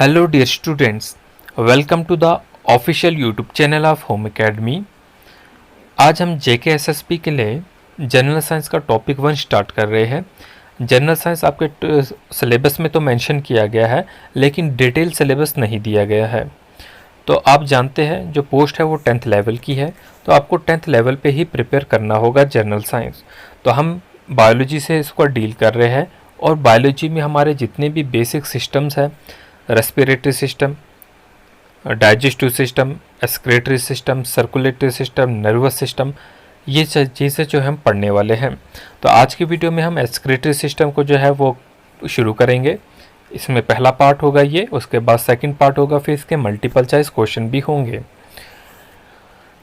Hello dear students, welcome to the official YouTube channel of Home Academy। आज हम JKSSP के लिए general science का टॉपिक 1 स्टार्ट कर रहे हैं। जनरल साइंस आपके सिलेबस में तो मेंशन किया गया है, लेकिन डिटेल सिलेबस नहीं दिया गया है। तो आप जानते हैं जो पोस्ट है वो 10th लेवल की है, तो आपको 10th लेवल पे ही प्रिपेयर करना होगा जनरल साइंस। तो हम बायोलॉजी से इसको डील कर रहे हैं, और बायोलॉजी में हमारे जितने भी बेसिक सिस्टम्स हैं, respiratory system, digestive system, excretory system, circulatory system, nervous system, ये चीज़ें जो हम पढ़ने वाले हैं। तो आज की वीडियो में हम एक्सक्रीटरी सिस्टम को जो है वो शुरू करेंगे। इसमें पहला पार्ट होगा ये, उसके बाद सेकंड पार्ट होगा, फिर इसके मल्टीपल चॉइस क्वेश्चन भी होंगे।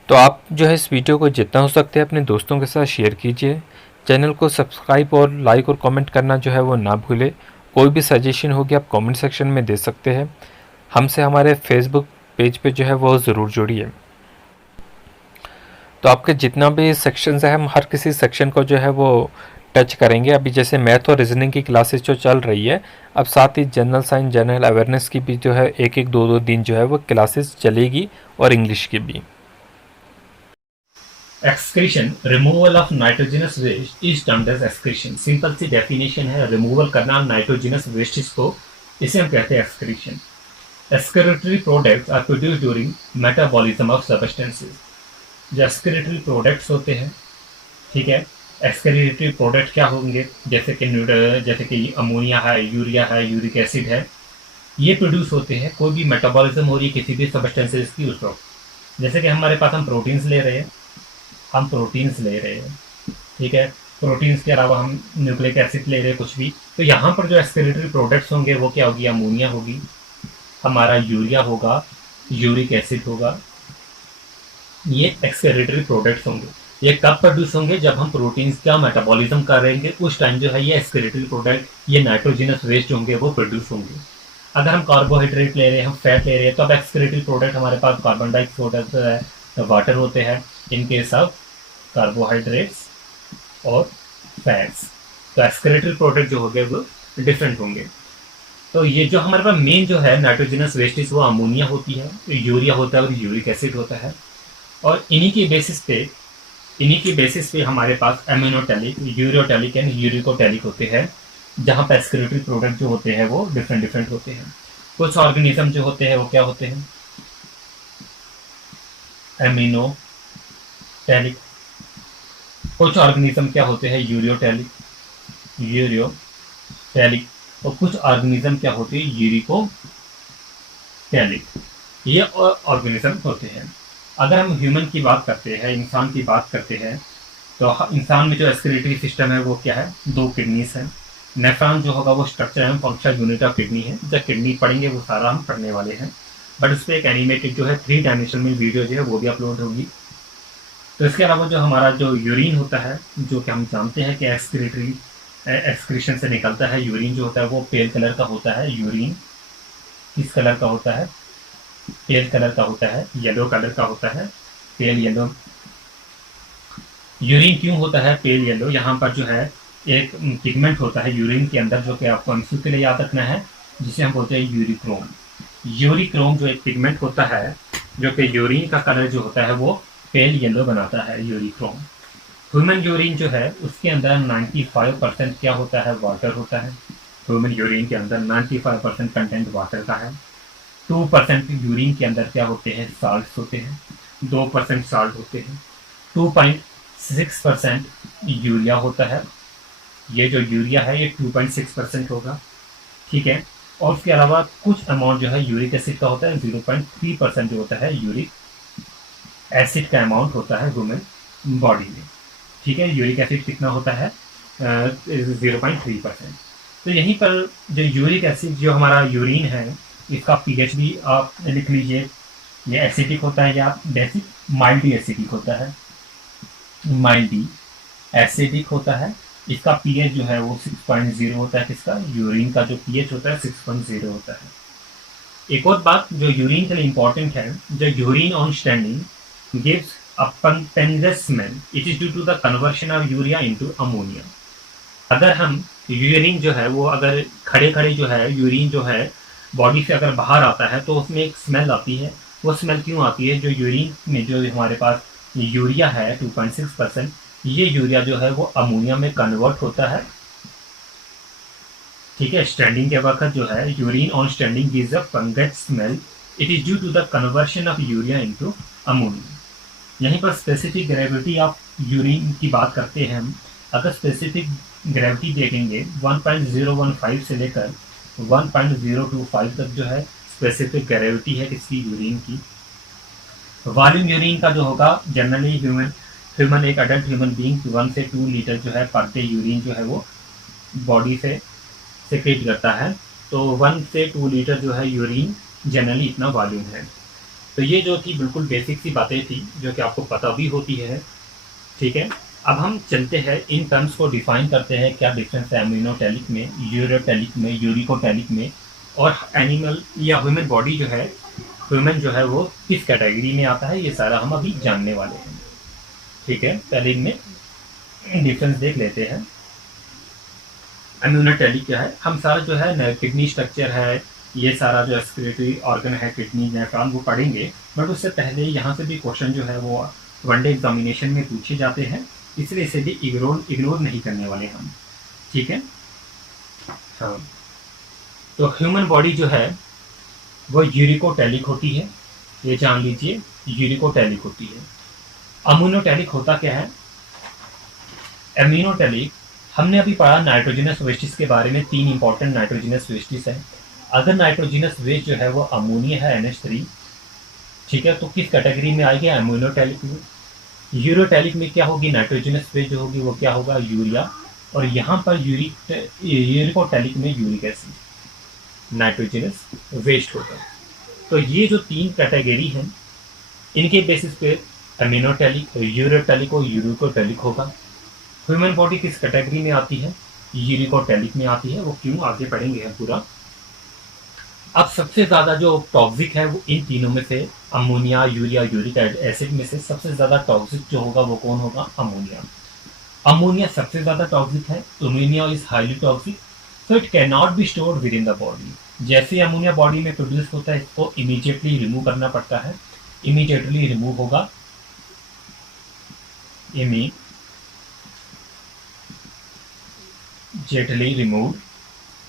तो आप जो है इस वीडियो को जितना हो सकते हैं अपने दोस्तों के साथ शेयर कीजिए। चैनल को सब्सक्राइब और लाइक और कमेंट करना जो है वो ना भूलें। कोई भी सजेशन होगी आप कमेंट सेक्शन में दे सकते हैं। हमसे हमारे फेसबुक पेज पे जो है वो ज़रूर जुड़िए। तो आपके जितना भी सेक्शंस है, हम हर किसी सेक्शन को जो है वो टच करेंगे। अभी जैसे मैथ और रीजनिंग की क्लासेस जो चल रही है, अब साथ ही जनरल साइंस, जनरल अवेयरनेस की भी जो है एक एक दो दिन जो है वो क्लासेस चलेगी, और इंग्लिश की भी। Excretion, removal of nitrogenous waste is termed as excretion. Simple सी डेफिनेशन है, रिमूवल करना नाइट्रोजनस वेस्टेज को, इसे हम कहते हैं excretion. Excretory products are produced during metabolism of substances. जो एक्सक्रीटरी प्रोडक्ट्स होते हैं, ठीक है, एक्सक्रीटरी प्रोडक्ट क्या होंगे, जैसे कि अमोनिया है, यूरिया है, यूरिक एसिड है, ये प्रोड्यूस होते हैं। कोई भी मेटाबॉलिज्म हो रही है किसी भी सब्सटेंसेस की उस वक्त। जैसे कि हमारे पास हम प्रोटीन्स ले रहे हैं, ठीक है, प्रोटीन्स के अलावा हम न्यूक्लिक एसिड ले रहे हैं, कुछ भी। तो यहाँ पर जो एक्सक्रीटरी प्रोडक्ट्स होंगे वो क्या होगी, अमोनिया होगी, हमारा यूरिया होगा, यूरिक एसिड होगा, ये एक्सक्रीटरी प्रोडक्ट्स होंगे। ये कब प्रोड्यूस होंगे, जब हम प्रोटीन्स का मेटाबॉलिज्म करेंगे, उस टाइम जो है ये एक्सक्रीटरी प्रोडक्ट, ये नाइट्रोजनस वेस्ट होंगे वो प्रोड्यूस होंगे। अगर हम कार्बोहाइड्रेट ले रहे हैं, हम फैट ले रहे हैं, तो अब एक्सक्रीटरी प्रोडक्ट हमारे पास कार्बन डाइऑक्साइड है, वाटर होते हैं, इनके सब कार्बोहाइड्रेट्स और फैट्स। तो एक्सक्रीटरी प्रोडक्ट जो होंगे वो डिफरेंट होंगे। तो ये जो हमारे पास मेन जो है नाइट्रोजनस वेस्टेज, वो अमोनिया होती है, यूरिया होता है और यूरिक एसिड होता है। और इन्हीं की बेसिस पे हमारे पास एमिनोटैलिक, यूरियोटैलिक एंड यूरिकोटैलिक होते हैं, जहाँ पर एक्सक्रीटरी प्रोडक्ट जो होते हैं वो डिफरेंट होते हैं। कुछ ऑर्गेनिज्म जो होते हैं वो क्या होते हैं, एमिनोटैलिक। कुछ ऑर्गेनिज्म क्या होते हैं, यूरियोटैलिक, और कुछ ऑर्गेनिज्म क्या होते हैं, यूरिकोटैलिक। ये ऑर्गेनिज्म होते हैं। अगर हम ह्यूमन की बात करते हैं, इंसान की बात करते हैं, तो इंसान में जो एक्सक्रीटरी सिस्टम है वो क्या है, 2 किडनीज हैं। नेफ्रॉन जो होगा वो structure and functional unit of kidney है। जब किडनी पढ़ेंगे वो सारा हम पढ़ने वाले हैं, बट उस पर एक एनिमेटेड जो है 3 डायमेंशनल में वीडियो जो है वो भी अपलोड होगी। तो इसके अलावा जो हमारा जो यूरिन होता है, जो कि हम जानते हैं कि एक्सक्रीशन से निकलता है, यूरिन जो होता है वो पेल कलर का होता है। यूरिन किस कलर का होता है, पेल कलर का होता है, येलो कलर का होता है, पेल येलो। यूरिन क्यों होता है पेल येलो, यहाँ पर जो है एक पिगमेंट होता है यूरिन के अंदर, जो कि आपको एमसीक्यू के लिए याद रखना है, जिसे हम बोलते हैं यूरिक्रोम। यूरिक्रोम जो एक पिगमेंट होता है, जो कि यूरिन का कलर जो होता है वो पेल येलो बनाता है, यूरिक्रोम। ह्यूमन यूरिन जो है उसके अंदर 95% क्या होता है, वाटर होता है। ह्यूमन यूरिन के अंदर 95% कंटेंट वाटर का है। 2% यूरिन के अंदर क्या होते हैं, साल्ट होते हैं। 2% साल्ट होते हैं। 2.6% यूरिया होता है। ये जो यूरिया है ये 2.6% होगा, ठीक है। और उसके अलावा कुछ अमाउंट जो है यूरिक एसिड का होता है, 0.3% जो होता है यूरिक एसिड का अमाउंट होता है ह्यूमन बॉडी में, ठीक है। यूरिक एसिड कितना होता है, 0.3%। तो यहीं पर जो यूरिक एसिड, जो हमारा यूरिन है, इसका पीएच भी आप लिख लीजिए। ये एसिडिक होता है या बेसिक माइल्डी एसिडिक होता है, माइल्डी एसिडिक होता है। इसका पीएच जो है वो 6.0 होता है। किसका, यूरिन का जो पीएच होता है 6.0 होता है। एक और बात जो यूरिन के लिए इंपॉर्टेंट है, जो urine on standing gives a पंगस smell, it is due to the conversion of urea into ammonia. अगर हम यूरिन जो है वो, अगर खड़े खड़े जो है यूरिन जो है बॉडी से अगर बाहर आता है तो उसमें एक स्मेल आती है। वो स्मेल क्यों आती है? जो यूरिन में जो हमारे पास यूरिया है 2.6%, ये यूरिया जो है वो अमोनिया में कन्वर्ट होता है। ठीक है, स्टैंडिंग के वक्त जो है urine on standing gives a pungent smell. It is due to the conversion of urea into ammonia. यहीं पर स्पेसिफिक ग्रेविटी ऑफ यूरिन की बात करते हैं हम। अगर स्पेसिफिक ग्रेविटी देखेंगे 1.015 से लेकर 1.025 तक जो है स्पेसिफिक ग्रेविटी है किसी यूरिन की। वॉल्यूम यूरिन का जो होगा जनरली ह्यूमन एक अडल्ट ह्यूमन बीइंग 1 से 2 लीटर जो है पर डे यूरिन जो है वो बॉडी से सेक्रेट करता है। तो 1 से 2 लीटर जो है यूरिन जनरली इतना वॉल्यूम है। तो ये जो थी बिल्कुल बेसिक सी बातें थी जो कि आपको पता भी होती है। ठीक है, अब हम चलते हैं इन टर्म्स को डिफाइन करते हैं, क्या डिफरेंस है अमीनोटैलिक में, यूरोटैलिक में, यूरिकोटैलिक में, और एनिमल या ह्यूमन बॉडी जो है, ह्यूमन जो है वो किस कैटेगरी में आता है, ये सारा हम अभी जानने वाले हैं। ठीक है, पहले इनमें डिफरेंस देख लेते हैं। इम्यूनोटैलिक क्या है, हम सारा जो है किडनी स्ट्रक्चर है, ये सारा जो एक्सक्रीटरी ऑर्गन है, किडनी नेफ्रॉन, वो पढ़ेंगे। बट उससे पहले यहाँ से भी क्वेश्चन जो है वो वनडे एग्जामिनेशन में पूछे जाते हैं, इसलिए इसे भी इग्नोर नहीं करने वाले हम। ठीक है, हाँ। तो ह्यूमन बॉडी जो है वो यूरिकोटैलिक होती है, ये जान लीजिए, यूरिकोटैलिक होती है। अम्यूनोटैलिक होता क्या है? एमिनोटैलिक हमने अभी पढ़ा नाइट्रोजनस वेस्टिस के बारे में। 3 इंपॉर्टेंट नाइट्रोजनस वेस्टिस है। अगर नाइट्रोजनस वेस्ट जो है वो अमोनिया है NH3, ठीक है, तो किस कैटेगरी में आएगी? एमिनोटैलिक में। यूरोटैलिक में क्या होगी? नाइट्रोजनस वेस्ट जो होगी वो क्या होगा? यूरिया। और यहाँ पर यूरिकोटैलिक में यूरिक एसिड नाइट्रोजनस वेस्ट होगा। तो ये जो 3 कैटेगरी हैं इनके बेसिस पे एमिनोटैलिक, यूरोटैलिक और यूरिकोटैलिक होगा। ह्यूमन बॉडी किस कैटेगरी में आती है? यूरिकोटैलिक में आती है। वो क्यों, आगे पढ़ेंगे हम पूरा। अब सबसे ज़्यादा जो टॉक्सिक है वो इन तीनों में से अमोनिया, यूरिया, यूरिक एसिड में से सबसे ज़्यादा टॉक्सिक जो होगा वो कौन होगा? अमोनिया। अमोनिया सबसे ज़्यादा टॉक्सिक है। Ammonia is highly toxic, so it can not be stored with in the body. जैसे ही अमोनिया बॉडी में प्रोड्यूस होता है इसको इमीडिएटली रिमूव करना पड़ता है। इमीडिएटली रिमूव होगा, जेटली रिमूव।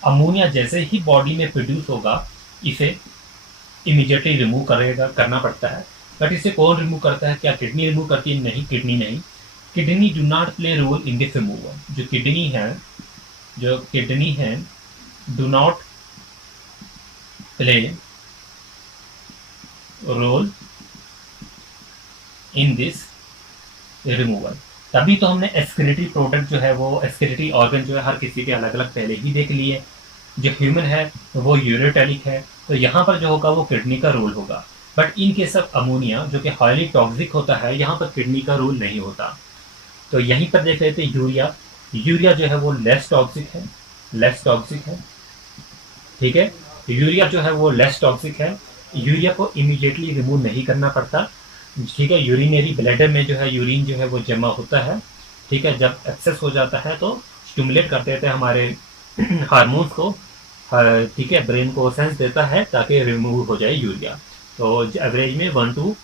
अमोनिया जैसे ही बॉडी में प्रोड्यूस होगा इसे इमीडिएटली रिमूव करना पड़ता है। बट इसे कौन रिमूव करता है? क्या किडनी रिमूव करती है? नहीं, किडनी नहीं। Kidney do not play role in this removal. जो किडनी है do not play role in this removal. तभी तो हमने एक्सक्रीटरी प्रोडक्ट जो है वो एक्सक्रीटरी ऑर्गन जो है हर किसी के अलग अलग पहले ही देख लिए। जो ह्यूमन है वो यूरोटैलिक है, तो यहाँ पर जो होगा वो किडनी का रोल होगा। But in case of ammonia जो कि हाईली टॉक्सिक होता है, यहाँ पर किडनी का रोल नहीं होता। तो यहीं पर देख लेते हैं यूरिया। यूरिया जो है वो लेस टॉक्सिक है। ठीक है, यूरिया जो है वो लेस टॉक्सिक है। यूरिया को इमीडिएटली रिमूव नहीं करना पड़ता। ठीक है, यूरिनरी ब्लैडर में जो है यूरिन जो है वो जमा होता है। ठीक है, जब एक्सेस हो जाता है तो स्टिमुलेट कर देते हैं हमारे हार्मोन्स को। ठीक है, ब्रेन को सेंस देता है ताकि रिमूव हो जाए यूरिया। तो एवरेज में 1 to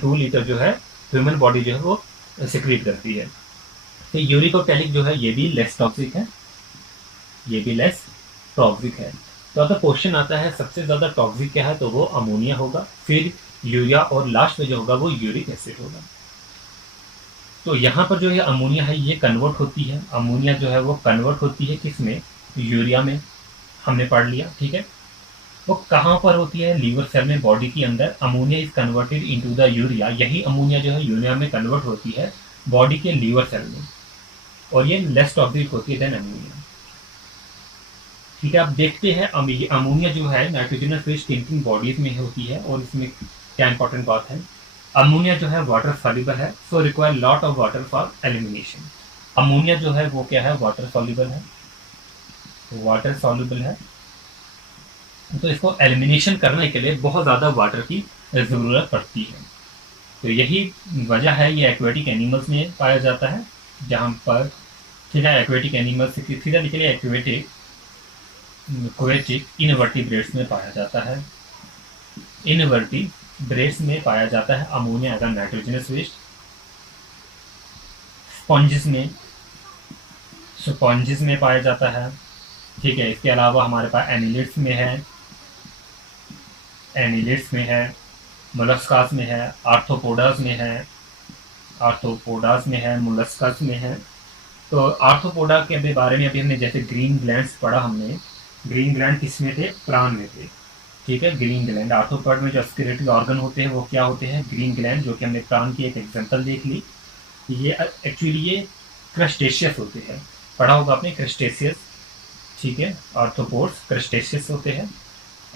2 लीटर जो है ह्यूमन बॉडी जो है वो सिक्रीट करती है। तो यूरिकोटैलिक जो है ये भी लेस टॉक्सिक है, तो अगर क्वेश्चन आता है सबसे ज़्यादा टॉक्सिक क्या है तो वो अमोनिया होगा, फिर यूरिया, और लास्ट में जो होगा वो यूरिक एसिड होगा। तो यहाँ पर जो ये अमोनिया है ये कन्वर्ट होती है। अमोनिया जो है वो कन्वर्ट होती है किस में? यूरिया में। हमने पढ़ लिया। ठीक है, वो कहाँ पर होती है? लीवर सेल में, बॉडी के अंदर। Ammonia is converted into the urea. यही अमोनिया जो है यूरिया में कन्वर्ट होती है बॉडी के लीवर सेल में, और ये लेस टॉक्सिक होती है देन अमोनिया। ठीक है, अब देखते हैं अमोनिया जो है नाइट्रोजनस वेस्ट किन बॉडीज में होती है, और इसमें क्या इंपॉर्टेंट बात है। अमोनिया जो है वाटर सॉल्युबल है, so require lot of water for elimination. Ammonia जो है वो क्या है? वाटर सॉल्युबल है, तो इसको एलिमिनेशन करने के लिए बहुत ज़्यादा वाटर की ज़रूरत पड़ती है। तो यही वजह है, ये एक्वेटिक एनिमल्स में पाया जाता है, जहाँ पर सीधा एक्वेटिक एनिमल्स सीधा निकले एक्वेटिक। क्वेचिक इनवर्टिब्रेट्स में पाया जाता है। इनवर्टिब्रेट्स में पाया जाता है अमोनिया का नाइट्रोजनस वेस्ट। स्पॉन्जिस में स्पॉन्जिस में पाया जाता है। ठीक है, इसके अलावा हमारे पास एनिलिट्स में है, मोलस्कास में है, आर्थ्रोपोडास में है, मोलस्कास में है। तो आर्थ्रोपोडा के बारे में अभी हमने जैसे ग्रीन ग्लैंड्स पढ़ा हमने। ग्रीन ग्लैंड किस में थे? प्राण में थे। ठीक है, ग्रीन ग्लैंड। आर्थ्रोपोड में जो एक्सक्रीटरी ऑर्गन होते हैं वो क्या होते हैं? ग्रीन ग्लैंड, जो कि हमने प्राण की एक एग्जांपल देख ली। ये एक्चुअली ये क्रस्टेशियस होते हैं, पढ़ा होगा आपने क्रस्टेशियस। ठीक है, आर्थ्रोपोड्स क्रस्टेशियस होते हैं।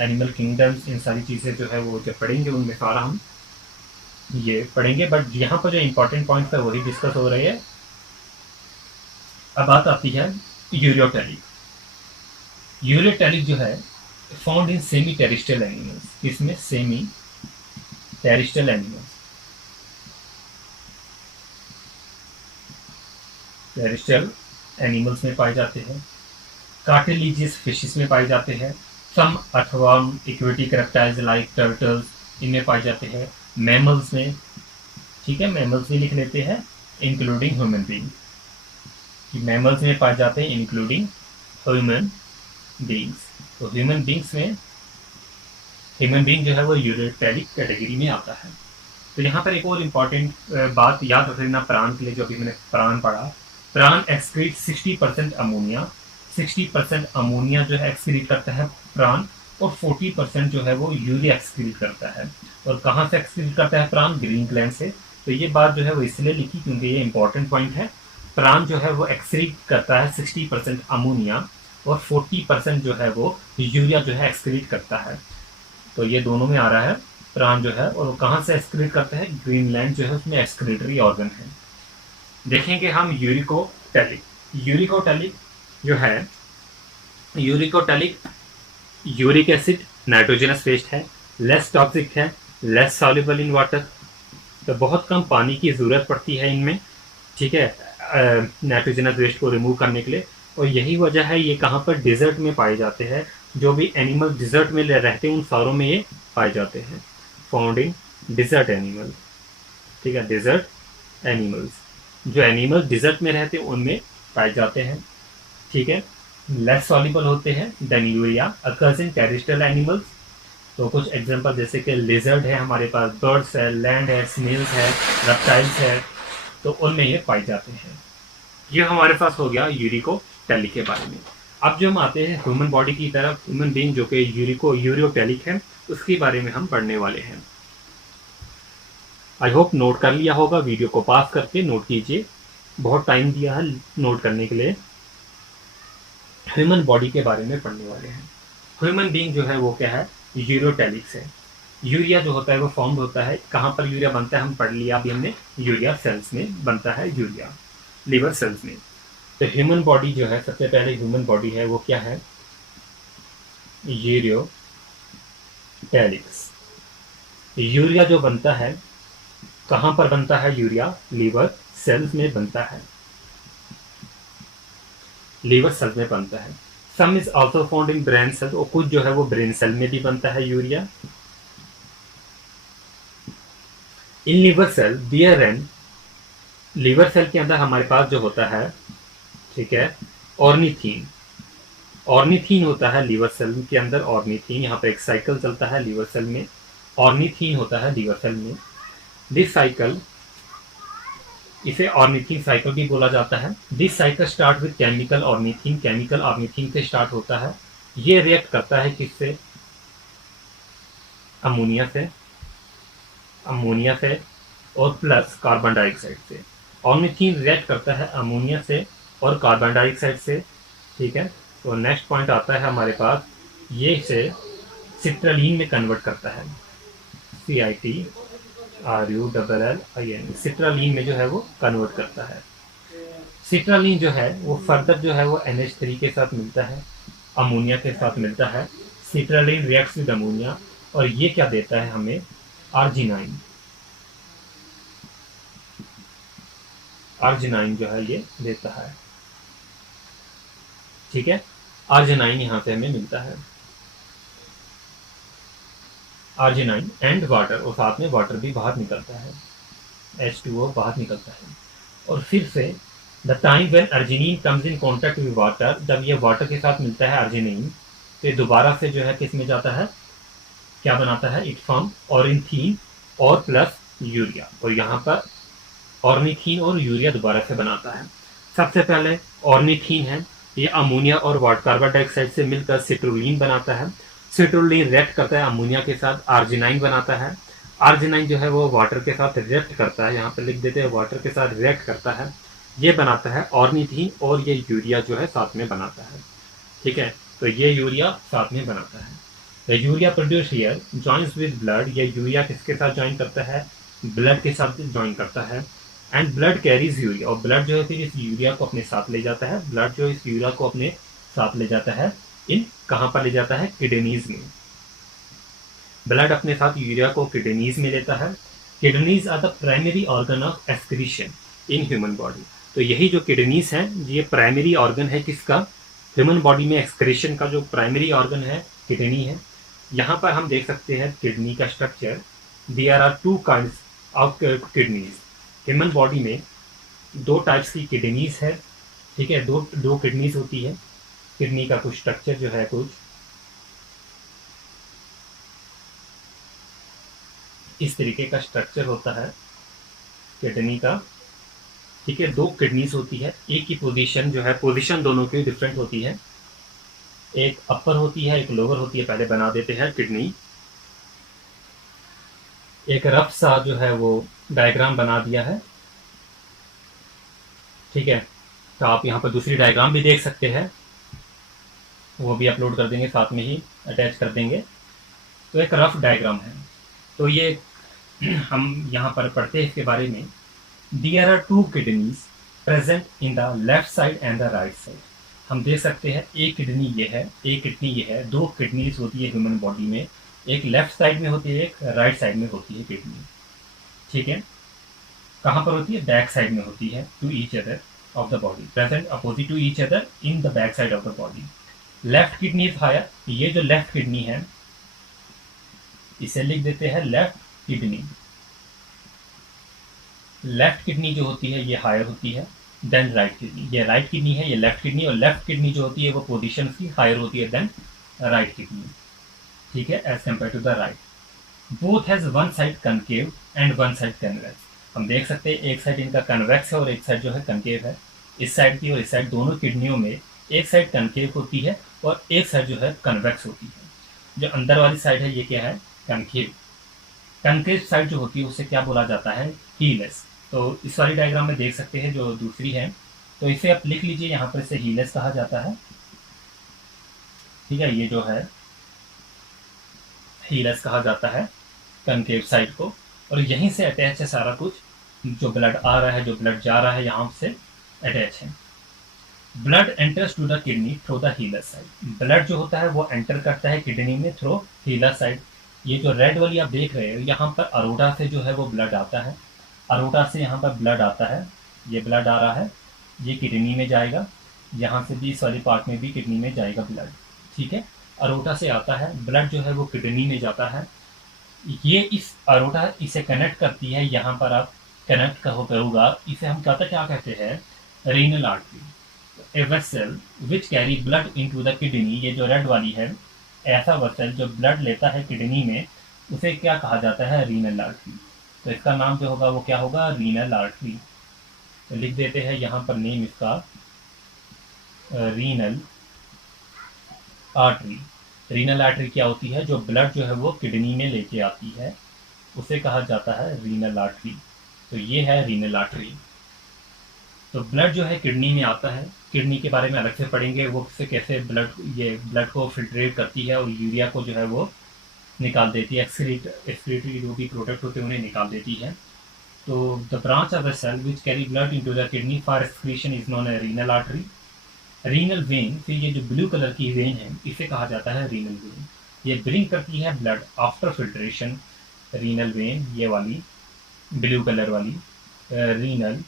एनिमल किंगडम्स, इन सारी चीज़ें जो है वो जब पढ़ेंगे उनमें सारा हम ये पढ़ेंगे, बट यहाँ पर जो इंपॉर्टेंट पॉइंट है वही डिस्कस हो रही है। अब बात आती है यूरियोटेलिक। यूरियोटेलिक जो है found in semi terrestrial animals. इसमें semi terrestrial animals, terrestrial animals में पाए जाते हैं। कार्टिलिजियस फिशेस में पाए जाते हैं। Some earthworm, aquatic reptiles like turtles, इनमें पाए जाते हैं। मैमल्स में, ठीक है, मैमल्स भी लिख लेते हैं, इंक्लूडिंग ह्यूमन बींग। मैमल्स में पाए जाते हैं इंक्लूडिंग ह्यूमन बींग्स। तो ह्यूमन बींग्स में, ह्यूमन बींग जो है वो यूरियोटेलिक कैटेगरी में आता है। तो यहाँ पर एक और इम्पॉर्टेंट बात याद रखना प्राण के लिए, जो अभी मैंने प्राण पढ़ा। प्राण एक्सक्रीट 60% अमोनिया, 60% अमोनिया जो है एक्सक्रीट करता है प्राण, और 40% जो है वो यूरिया एक्सक्रीट करता है। और कहाँ से एक्सक्रीट करता है प्राण? ग्रीन ग्लैंड से। तो ये बात जो है वो इसलिए लिखी क्योंकि ये इंपॉर्टेंट पॉइंट है। प्राण जो है वो एक्सक्रीट करता है 60% अमोनिया, और 40% जो है वो यूरिया जो है एक्सक्रीट करता है। तो ये दोनों में आ रहा है प्राण जो है, और वो कहाँ से एक्सक्रीट करता है? ग्रीनलैंड जो है उसमें एक्सक्रीटरी ऑर्गन है। देखेंगे हम यूरिकोटेलिक। यूरिकोटेलिक जो है, uricotelic uric acid nitrogenous waste है, लेस टॉक्सिक है, लेस सॉल्युबल इन वाटर। तो बहुत कम पानी की ज़रूरत पड़ती है इनमें, ठीक है, नाइट्रोजनस वेस्ट को रिमूव करने के लिए। और यही वजह है ये कहाँ पर? डिजर्ट में पाए जाते हैं। जो भी एनिमल डिजर्ट में रहते हैं उन सारों में ये पाए जाते हैं। फाउंड इन डिजर्ट एनिमल, ठीक है, डिजर्ट एनिमल्स। जो एनिमल डिजर्ट में रहते हैं उनमें पाए जाते हैं। ठीक है, लेस सॉल्युबल होते हैं than urea. Occurs in terrestrial animals. तो कुछ एग्जांपल जैसे कि लिजर्ड है हमारे पास, बर्ड्स है, लैंड है, स्नेल्स है, रेप्टाइल्स है, तो उनमें ये पाए जाते हैं। ये हमारे पास हो गया यूरिकोटेलिक के बारे में। अब जो हम आते हैं ह्यूमन बॉडी की तरफ, ह्यूमन बीइंग जो कि यूरियोटेलिक है, उसके बारे में हम पढ़ने वाले हैं। आई होप नोट कर लिया होगा, वीडियो को पास करके नोट कीजिए, बहुत टाइम दिया है नोट करने के लिए। ह्यूमन बॉडी के बारे में पढ़ने वाले हैं। ह्यूमन बीइंग जो है वो क्या है? यूरियोटेलिक है। यूरिया जो होता है वो फॉर्म होता है, कहाँ पर यूरिया बनता है हम पढ़ लिया अभी हमने, यूरिया सेल्स में बनता है यूरिया, लिवर सेल्स में। तो ह्यूमन बॉडी जो है, सबसे पहले ह्यूमन बॉडी है वो क्या है? यूरियोटेलिक्स। यूरिया जो बनता है कहाँ पर बनता है? यूरिया लीवर सेल्स में बनता है, लीवर सेल्स में बनता है। Some is also found in brain cell, और कुछ जो है वो ब्रेन सेल में भी बनता है urea. In liver cell bear and, liver cell के अंदर हमारे पास जो होता है, ठीक है, ऑर्निथीन। ऑर्निथीन होता है लीवर सेल के अंदर, ऑर्निथीन। यहाँ पर एक साइकिल चलता है लीवर सेल में, ऑर्निथीन होता है लीवर सेल में। दिस साइकिल, इसे ऑर्निथीन साइकिल भी बोला जाता है। This cycle start with chemical ornithine, chemical ornithine से स्टार्ट होता है। ये रिएक्ट करता है किससे? अमोनिया से, अमोनिया से और प्लस कार्बन डाइऑक्साइड से। ऑर्निथीन रिएक्ट करता है अमोनिया से और कार्बन डाइऑक्साइड से, ठीक है। तो नेक्स्ट पॉइंट आता है हमारे पास, ये इसे सिट्रलीन में कन्वर्ट करता है, CITRULLIN, सिट्रलीन में जो है वो कन्वर्ट करता है। सिट्रलीन जो है वो फर्दर जो है वो NH3 के साथ मिलता है, अमोनिया के साथ मिलता है। सिट्रलीन रिएक्ट्स विद अमोनिया, और ये क्या देता है हमें? आर्जिनाइन। आर्जिनाइन जो है ये देता है, ठीक है। आर्जिनाइन यहाँ से हमें मिलता है, आर्जिनाइन एंड वाटर, और साथ में वाटर भी बाहर निकलता है, H2O बाहर निकलता है। और फिर से the time when arginine comes in contact with water, जब ये वाटर के साथ मिलता है अर्जिनिन, तो ये दोबारा से जो है किस में जाता है, क्या बनाता है, इट फॉर्म ऑरिथीन और प्लस यूरिया, और यहाँ पर ऑर्निथीन और यूरिया दोबारा से बनाता है। सबसे पहले ऑर्निथीन है, ये अमोनिया और वाट कार्बन डाइऑक्साइड से मिलकर सिट्रोलिन बनाता है। सिट्रोलिन रिएक्ट करता है अमोनिया के साथ, आर्जिनाइन बनाता है। आर्जिनाइन जो है वो वाटर के साथ रिएक्ट करता है, यहाँ पे लिख देते हैं वाटर के साथ रिएक्ट करता है, ये बनाता है ऑर्निथीन, और ये यूरिया जो है साथ में बनाता है। ठीक है, तो ये यूरिया साथ में बनाता है। The urea produce here joins with blood, ये यूरिया किसके साथ ज्वाइन करता है, ब्लड के साथ ज्वाइन करता है। एंड ब्लड कैरीज यूरिया, और ब्लड जो है फिर इस यूरिया को अपने साथ ले जाता है, ब्लड जो इस यूरिया को अपने साथ ले जाता है, इन कहाँ पर ले जाता है, किडनीज में। ब्लड अपने साथ यूरिया को किडनीज में लेता है। Kidneys are the primary organ of excretion in human body, तो यही जो किडनीज है ये प्राइमरी ऑर्गन है किसका, ह्यूमन बॉडी में एक्सक्रीशन का जो प्राइमरी ऑर्गन है किडनी है। यहाँ पर हम देख सकते हैं किडनी का structure, there are two kinds of kidneys. Human body में दो टाइप्स की किडनीज है, ठीक है, दो किडनीज होती है। किडनी का कुछ स्ट्रक्चर जो है कुछ इस तरीके का स्ट्रक्चर होता है किडनी का, ठीक है। दो किडनीज होती है, एक की पोजीशन जो है, पोजीशन दोनों की डिफरेंट होती है, एक अपर होती है एक लोअर होती है। पहले बना देते हैं किडनी, एक रफ सा जो है वो डायग्राम बना दिया है, ठीक है। तो आप यहाँ पर दूसरी डायग्राम भी देख सकते हैं, वो भी अपलोड कर देंगे, साथ में ही अटैच कर देंगे। तो एक रफ डायग्राम है, तो ये हम यहाँ पर पढ़ते हैं इसके बारे में। There are two kidneys present in the left side and the right side. हम देख सकते हैं एक किडनी ये है, एक किडनी ये है, दो किडनीज होती है ह्यूमन बॉडी में, एक लेफ्ट साइड में होती है, एक राइट साइड में होती है किडनी, ठीक है। कहाँ पर होती है, बैक साइड में होती है, to each other of the body, present opposite to each other in the back side of the body. Left kidney is higher, ये जो लेफ्ट किडनी है इसे लिख देते हैं लेफ्ट किडनी। लेफ्ट किडनी जो होती है ये हायर होती है देन राइट किडनी, ये राइट किडनी है, ये लेफ्ट किडनी, और लेफ्ट किडनी जो होती है वो पोजीशन की हायर होती है देन राइट किडनी, ठीक है, as compare to the right. Both has one side concave and one side convex. हम देख सकते हैं एक साइड इनका कन्वेक्स है और एक साइड जो है कनकेव है। इस साइड की और इस साइड दोनों किडनियों में एक साइड कनकेव होती है और एक साइड जो है कन्वेक्स होती है। जो अंदर वाली साइड है ये क्या है, कनकेव। कनकेव साइड जो होती है उसे क्या बोला जाता है, हीलेस। तो इस वाली डायग्राम में देख सकते हैं जो दूसरी है, तो इसे आप लिख लीजिए, यहाँ पर इसे हीलेस कहा जाता है, ठीक है। ये जो है हीलेस कहा जाता है कनकेव साइड को, और यहीं से अटैच है सारा कुछ, जो ब्लड आ रहा है जो ब्लड जा रहा है यहाँ से अटैच है। Blood enters to the kidney through the hilar side. Blood जो होता है वो एंटर करता है किडनी में थ्रू हीलर साइड। ये जो रेड वाली आप देख रहे हो यहाँ पर अरोटा से जो है वो ब्लड आता है, अरोटा से यहाँ पर ब्लड आता है, ये ब्लड आ रहा है, ये किडनी में जाएगा, यहाँ से भी इस वाली पार्ट में भी किडनी में जाएगा ब्लड, ठीक है। अरोटा से आता है ब्लड जो है वो किडनी में जाता है, ये इस अरोटा इसे कनेक्ट करती है, यहाँ पर आप कनेक्ट करोगा, इसे हम क्या कहते हैं, renal artery. A vessel which carry blood into the kidney, ये जो रेड वाली है, ऐसा वेसल जो ब्लड लेता है किडनी में उसे क्या कहा जाता है, रीनल आर्टरी। तो इसका नाम जो होगा वो क्या होगा, रीनल आर्टरी। तो लिख देते हैं यहाँ पर नेम इसका रीनल आर्टरी। रीनल आर्टरी क्या होती है, जो ब्लड जो है वो किडनी में लेके आती है उसे कहा जाता है रीनल आर्टरी। तो ये है रीनल आर्टरी। तो ब्लड जो है किडनी में आता है, किडनी के बारे में अलग से पढ़ेंगे, वो कैसे ब्लड को फिल्ट्रेट करती है और यूरिया को जो है वो निकाल देती है, एक्सक्रीटरी जो भी प्रोडक्ट होते हैं उन्हें निकाल देती है। तो the branch of the cell which carry blood into the kidney for excretion is known a renal artery. Renal vein, फिर ये जो ब्लू कलर की वेन है इसे कहा जाता है रीनल वेन। ये ब्रिंग करती है blood after filtration. Renal vein ये वाली ब्लू कलर वाली रीनल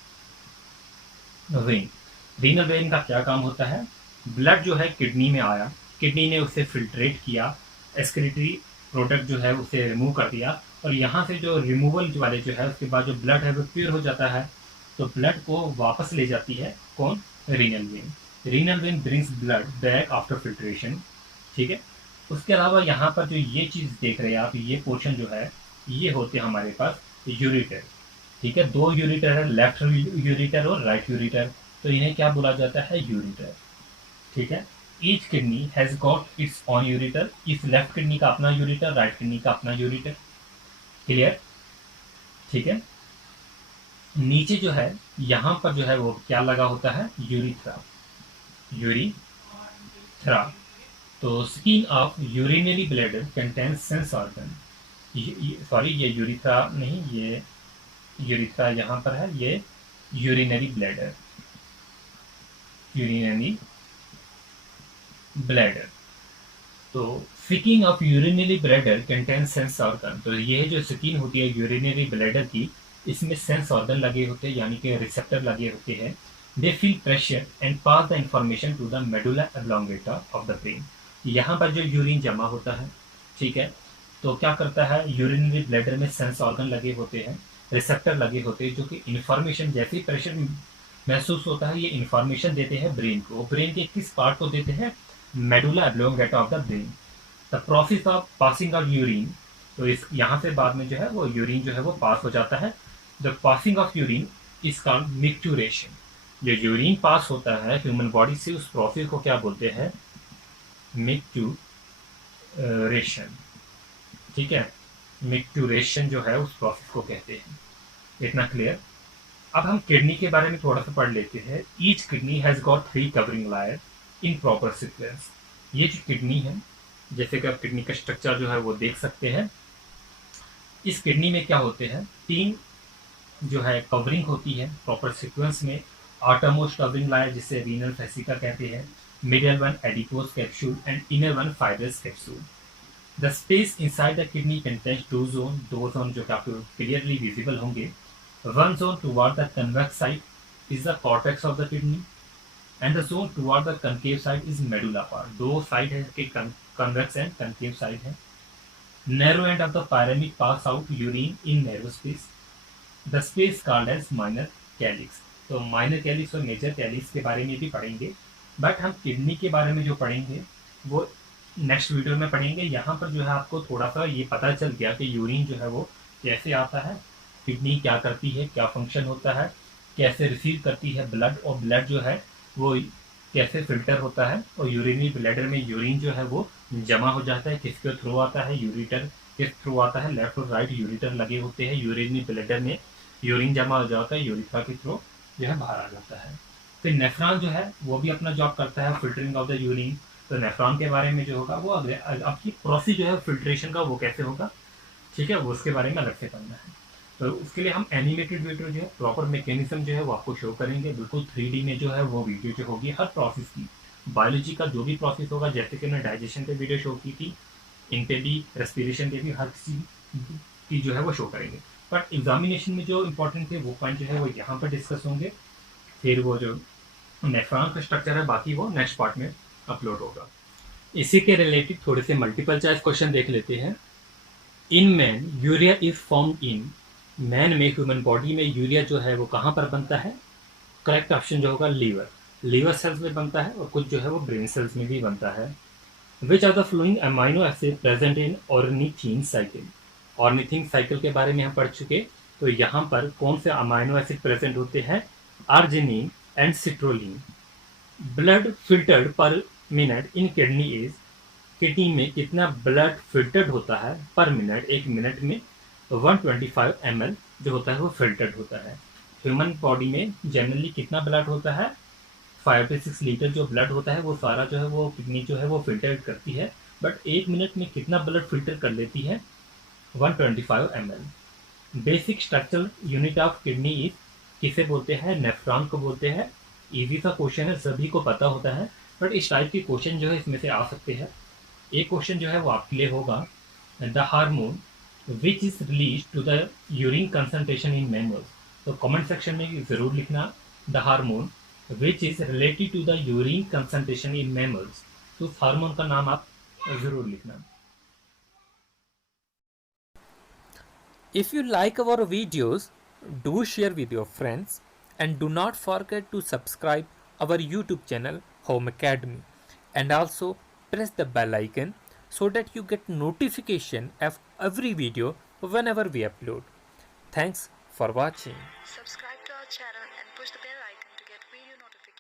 वेन। रीनल वेन का क्या काम होता है, ब्लड जो है किडनी में आया, किडनी ने उसे फिल्ट्रेट किया, एक्सक्रीटरी प्रोडक्ट जो है उसे रिमूव कर दिया, और यहाँ से जो रिमूवल वाले जो है उसके बाद जो ब्लड है वो प्योर हो जाता है। तो ब्लड को वापस ले जाती है कौन? Renal vein. Renal vein brings blood back after filtration. ठीक है। उसके अलावा यहाँ पर जो ये चीज़ देख रहे हैं आप, ये पोर्शन जो है ये होते हैं हमारे पास यूरिटर। ठीक है, दो यूरिटर है, लेफ्ट यूरिटर और राइट यूरिटर। तो इन्हें क्या बोला जाता है? यूरिटर। ठीक है। Each kidney has got its on ureter. इस लेफ्ट किडनी का अपना यूरिटर, राइट किडनी का अपना यूरिटर। क्लियर? ठीक है। नीचे जो है यहाँ पर जो है वो क्या लगा होता है? यूरिथ्रा। यूरिथ्रा। तो skin of urinary bladder contains sense organ. Sorry, ये यूरिथ्रा नहीं, ये यूरिथ्रा यहाँ पर है, ये यूरिनरी ब्लैडर। Urinary bladder. तो skin of urinary bladder contains sense organ. तो ये जो स्किन होती है यूरिनरी ब्लैडर की, इसमें सेंस ऑर्गन लगे होते हैं, यानी कि रिसेप्टर लगे होते हैं। They feel pressure and pass the information to the medulla oblongata of the brain. यहाँ पर जो यूरिन जमा होता है, ठीक है, तो क्या करता है? यूरिनरी ब्लैडर में सेंस ऑर्गन लगे होते हैं, रिसेप्टर लगे होते हैं, जो कि इंफॉर्मेशन, जैसे ही प्रेशर महसूस होता है ये इंफॉर्मेशन देते हैं ब्रेन को। ब्रेन के किस पार्ट को देते हैं? Medulla oblongata of the brain. The process of passing of urine. तो इस यहाँ से बाद में जो है वो यूरिन जो है वो पास हो जाता है। The passing of urine is called micturition. जो यूरिन पास होता है ह्यूमन बॉडी से, उस प्रोसेस को क्या बोलते हैं? मिक्चुरेशन। ठीक है, मिक्चुरेशन जो है उस प्रोसेस को कहते हैं। इतना क्लियर? अब हम किडनी के बारे में थोड़ा सा पढ़ लेते हैं। Each kidney has got 3 covering layer in proper sequence. ये जो किडनी है, जैसे कि आप किडनी का स्ट्रक्चर जो है वो देख सकते हैं। इस किडनी में क्या होते हैं? 3 जो है कवरिंग होती है प्रॉपर सीक्वेंस में। आउटरमोस्ट कवरिंग लायर जिसे रीनल फेसिका कहते हैं, middle one adipose capsule and inner one fibrous capsule. The space inside the kidney contains 2 zone. 2 zone जो कि आपको क्लियरली विजिबल होंगे। One zone toward the convex side is the cortex of the kidney, and the zone toward the concave side is medulla part. दो side है कि convex and concave side है। Narrow end of the pyramid pass out urine in narrow space. The space called as minor calyx. तो minor calyx और major calyx के बारे में भी पढ़ेंगे, बट हम किडनी के बारे में जो पढ़ेंगे वो नेक्स्ट वीडियो में पढ़ेंगे। यहाँ पर जो है आपको थोड़ा सा ये पता चल गया कि यूरिन जो है वो कैसे आता है, किडनी क्या करती है, क्या फंक्शन होता है, कैसे रिसीव करती है ब्लड, और ब्लड जो है वो कैसे फिल्टर होता है, और यूरिनरी ब्लैडर में यूरिन जो है वो जमा हो जाता है, किसके थ्रू आता है? यूरिटर के थ्रू आता है। लेफ्ट और राइट यूरिटर लगे होते हैं। यूरिनरी ब्लैडर में यूरिन जमा हो जाता है, यूरिथ्रा के थ्रू जो है बाहर आ जाता है। फिर नेफ्रॉन जो है वो भी अपना जॉब करता है, फिल्टरिंग ऑफ द यूरिन। तो नेफ्रॉन के बारे में जो होगा वो आपकी प्रोसेस जो है फिल्ट्रेशन का वो कैसे होगा, ठीक है, वो उसके बारे में अलग से पढ़ना है। तो उसके लिए हम एनिमेटेड वीडियो जो है प्रॉपर मैकेनिज्म जो है वो आपको शो करेंगे। बिल्कुल 3D में जो है वो वीडियो जो होगी हर प्रोसेस की, बायोलॉजी का जो भी प्रोसेस होगा, जैसे कि मैंने डाइजेशन पे वीडियो शो की थी, इन पे भी, रेस्पिरेशन पे भी, हर किसी की जो है वो शो करेंगे। बट एग्जामिनेशन में जो इंपॉर्टेंट थे वो पॉइंट जो है वो यहाँ पर डिस्कस होंगे। फिर वो जो नेफ्रॉन का स्ट्रक्चर है बाकी वो नेक्स्ट पार्ट में अपलोड होगा। इसी के रिलेटेड थोड़े से मल्टीपल चॉइस क्वेश्चन देख लेते हैं। In man urea is formed in. Man में, ह्यूमन बॉडी में यूरिया जो है वो कहाँ पर बनता है? करेक्ट ऑप्शन जो होगा लीवर। लीवर सेल्स में बनता है, और कुछ जो है वो ब्रेन सेल्स में भी बनता है। Which are the flowing amino acid present in ornithine cycle. Ornithine cycle के बारे में हम पढ़ चुके। तो यहाँ पर कौन से अमाइनो एसिड प्रेजेंट होते हैं? Arginine and citrulline. Blood filtered पर minute in kidney is. Kidney में कितना ब्लड फिल्टर्ड होता है पर मिनट? एक मिनट में 125 ml जो होता है वो फिल्टर्ड होता है। ह्यूमन बॉडी में जनरली कितना ब्लड होता है? 5 से 6 लीटर जो ब्लड होता है वो सारा जो है वो किडनी जो है वो फिल्टर करती है। बट एक मिनट में कितना ब्लड फिल्टर कर लेती है? 125 ml। Basic structural unit of kidney is, किसे बोलते हैं? नेफ्रॉन को बोलते हैं। इजी सा क्वेश्चन है, सभी को पता होता है, बट इस टाइप के क्वेश्चन जो है इसमें से आ सकते हैं। एक क्वेश्चन जो है वो आपके लिए होगा, the hormone which is release to the urine concentration in manual. तो कमेंट सेक्शन में ज़रूर लिखना the hormone which is related to the urine concentration in mammals. तो उस हार्मोन का नाम आप जरूर लिखना। If you like our videos, do share with your friends and do not forget to subscribe our YouTube channel Home Academy and also press the bell icon so that you get notification of every video whenever we upload. Thanks for watching. Subscribe to our channel and push the bell icon to get video notifications.